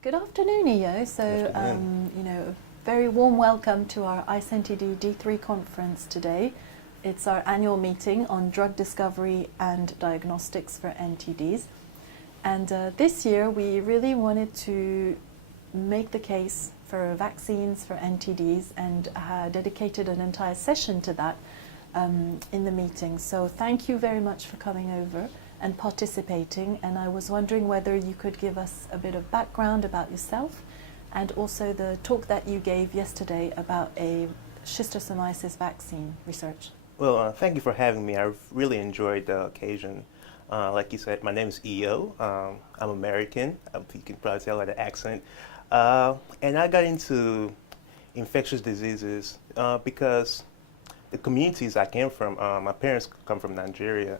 Good afternoon, Eyoh. A very warm welcome to our ISNTD D3 conference today. It's our annual meeting on drug discovery and diagnostics for NTDs. And this year we really wanted to make the case for vaccines for NTDs and dedicated an entire session to that in the meeting. So thank you very much for coming over and participating, and I was wondering whether you could give us a bit of background about yourself and also the talk that you gave yesterday about a schistosomiasis vaccine research. Well, thank you for having me. I've really enjoyed the occasion. Like you said, my name is Eyoh. I'm American. You can probably tell by the accent. And I got into infectious diseases because the communities I came from, my parents come from Nigeria,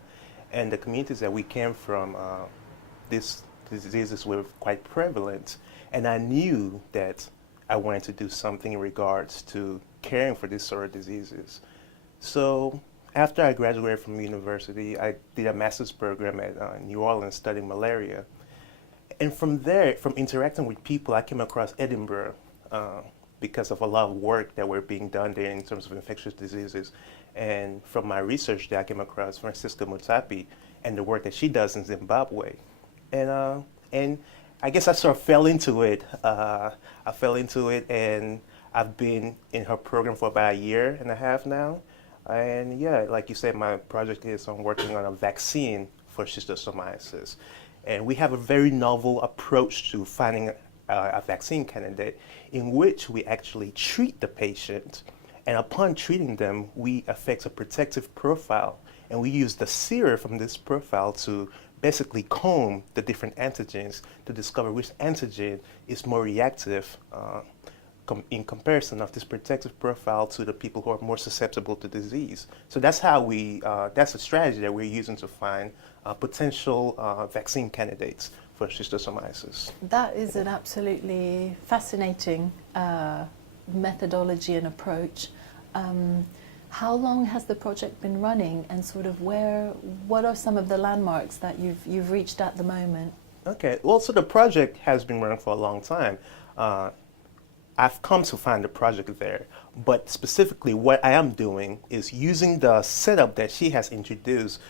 and the communities that we came from, these diseases were quite prevalent. And I knew that I wanted to do something in regards to caring for these sort of diseases. So after I graduated from university, I did a master's program at New Orleans studying malaria. And from there, from interacting with people, I came across Edinburgh because of a lot of work that were being done there in terms of infectious diseases. And from my research there, I came across Francisca Mutapi and the work that she does in Zimbabwe. And I guess I sort of fell into it. I fell into it, and I've been in her program for about 1.5 years now. And yeah, like you said, my project is on working on a vaccine for schistosomiasis. And we have a very novel approach to finding a vaccine candidate in which we actually treat the patient, and upon treating them, we affect a protective profile, and we use the serum from this profile to basically comb the different antigens to discover which antigen is more reactive in comparison of this protective profile to the people who are more susceptible to disease. So that's how that's a strategy that we're using to find potential vaccine candidates for schistosomiasis. That is an absolutely fascinating methodology and approach. How long has the project been running, and sort of what are some of the landmarks that you've reached at the moment? Okay, well, so the project has been running for a long time. I've come to find the project there, but specifically what I am doing is using the setup that she has introduced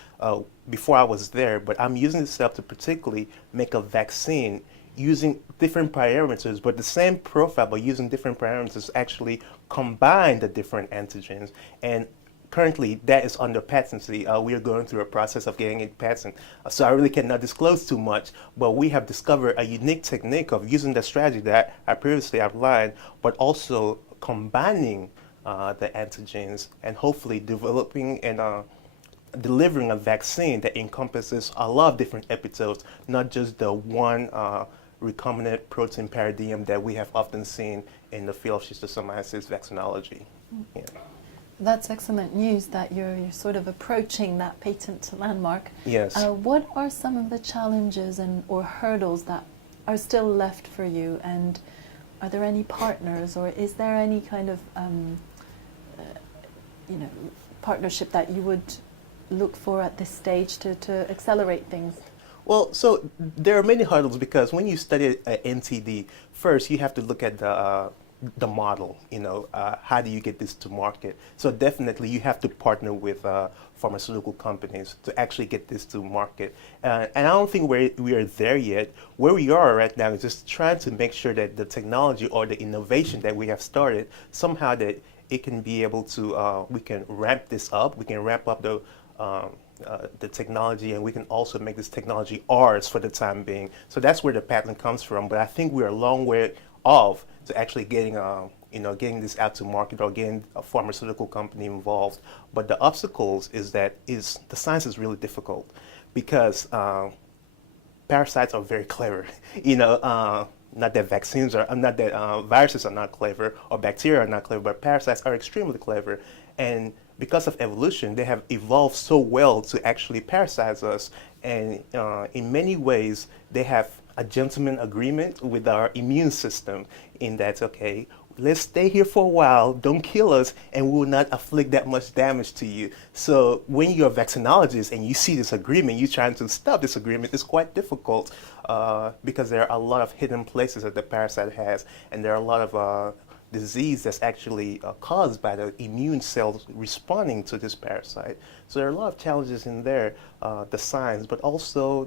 before I was there, but I'm using the setup to particularly make a vaccine using different parameters, but the same profile, but using different parameters actually combine the different antigens. And currently that is under patency. We are going through a process of getting it patent. So I really cannot disclose too much, but we have discovered a unique technique of using the strategy that I previously outlined, but also combining the antigens and hopefully developing and delivering a vaccine that encompasses a lot of different epitopes, not just the one recombinant protein paradigm that we have often seen in the field of schistosomiasis vaccinology. Yeah. That's excellent news that you're sort of approaching that patent landmark. Yes. What are some of the challenges or hurdles that are still left for you, and are there any partners, or is there any kind of partnership that you would look for at this stage to accelerate things? Well, so there are many hurdles because when you study NTD, first you have to look at the model, how do you get this to market? So definitely you have to partner with pharmaceutical companies to actually get this to market. And I don't think we are there yet. Where we are right now is just trying to make sure that the technology or the innovation that we have started, somehow that it can be able to, we can ramp this up, we can ramp up the technology, and we can also make this technology ours for the time being. So that's where the patent comes from. But I think we are a long way off to actually getting this out to market or getting a pharmaceutical company involved. But the obstacles is that the science is really difficult because parasites are very clever. Not that vaccines are, not that viruses are not clever or bacteria are not clever, but parasites are extremely clever. And because of evolution, they have evolved so well to actually parasitize us. And in many ways, they have a gentleman agreement with our immune system in that, okay, let's stay here for a while, don't kill us, and we will not afflict that much damage to you. So when you're a vaccinologist and you see this agreement, you're trying to stop this agreement, it's quite difficult because there are a lot of hidden places that the parasite has, and there are a lot of disease that's actually caused by the immune cells responding to this parasite. So there are a lot of challenges in there, the science, but also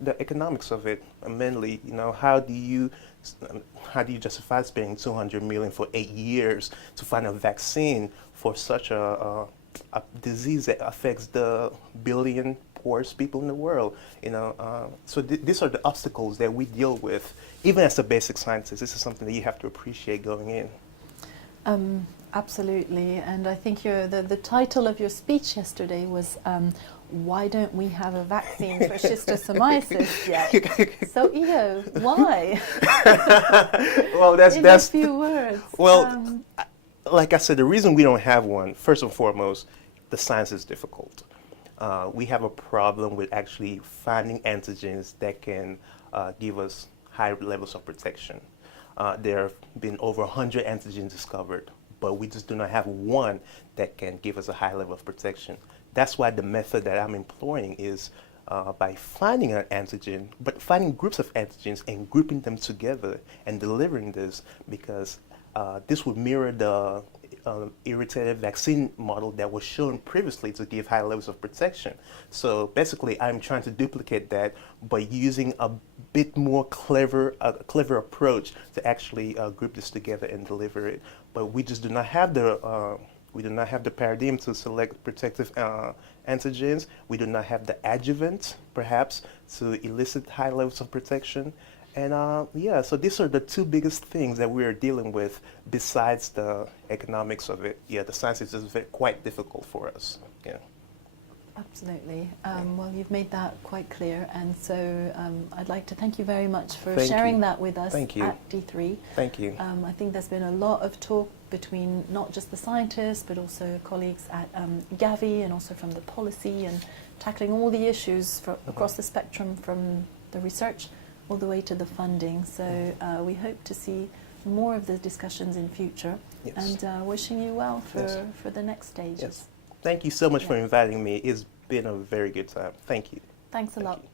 the economics of it. Mainly, how do you justify spending $200 million for 8 years to find a vaccine for such a disease that affects the billion poorest people in the world? So these are the obstacles that we deal with, even as a basic scientist. This is something that you have to appreciate going in. Absolutely, and I think the title of your speech yesterday was "Why don't we have a vaccine for schistosomiasis yet?" So, Eyoh, why? Well, in a few words. Well, like I said, the reason we don't have one, first and foremost, the science is difficult. We have a problem with actually finding antigens that can give us high levels of protection. There have been over 100 antigens discovered, but we just do not have one that can give us a high level of protection. That's why the method that I'm employing is by finding an antigen, but finding groups of antigens and grouping them together and delivering this, because this would mirror the irritated vaccine model that was shown previously to give high levels of protection. So basically, I'm trying to duplicate that by using a bit more clever approach to actually group this together and deliver it. But we just do not have the paradigm to select protective antigens. We do not have the adjuvant, perhaps, to elicit high levels of protection. And so these are the two biggest things that we're dealing with besides the economics of it. Yeah, the science is just quite difficult for us. Yeah. Absolutely. Well, you've made that quite clear, and so I'd like to thank you very much for Thank sharing you. that with us Thank you. at D3. Thank you. I think there's been a lot of talk between not just the scientists, but also colleagues at Gavi and also from the policy, and tackling all the issues across the spectrum, from the research all the way to the funding. So we hope to see more of the discussions in future. Yes. And wishing you well for the next stages. Yes. Thank you so much for inviting me. It's been a very good time. Thank you. Thanks a lot. You.